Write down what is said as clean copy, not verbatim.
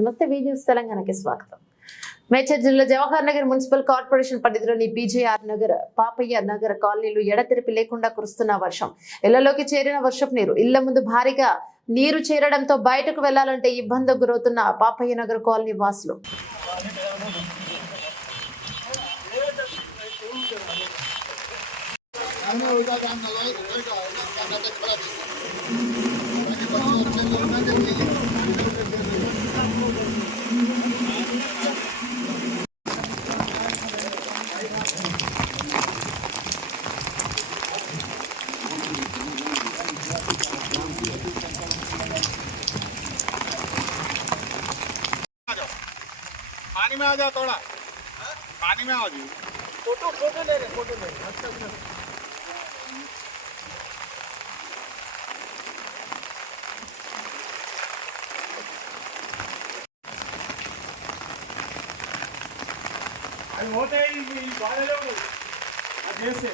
నమస్తే వి న్యూస్ తెలంగాణకి స్వాగతం. మేడ్చల్ జిల్లా జవహర్ నగర్ మున్సిపల్ కార్పొరేషన్ పరిధిలోని పీజేఆర్ నగర్, పాపయ్య నగర్ కాలనీలు ఎడతెరిపి లేకుండా కురుస్తున్న వర్షం, ఇళ్లలోకి చేరిన వర్షపు నీరు, ఇళ్ల ముందు భారీగా నీరు చేరడంతో బయటకు వెళ్లాలంటే ఇబ్బందికి గురవుతున్న పాపయ్య నగర్ కాలనీ వాసులు. पानी में आ जाओ, थोड़ा पानी में आओ जी। फोटो ले रहे अभी होते ही बारे लोग जैसे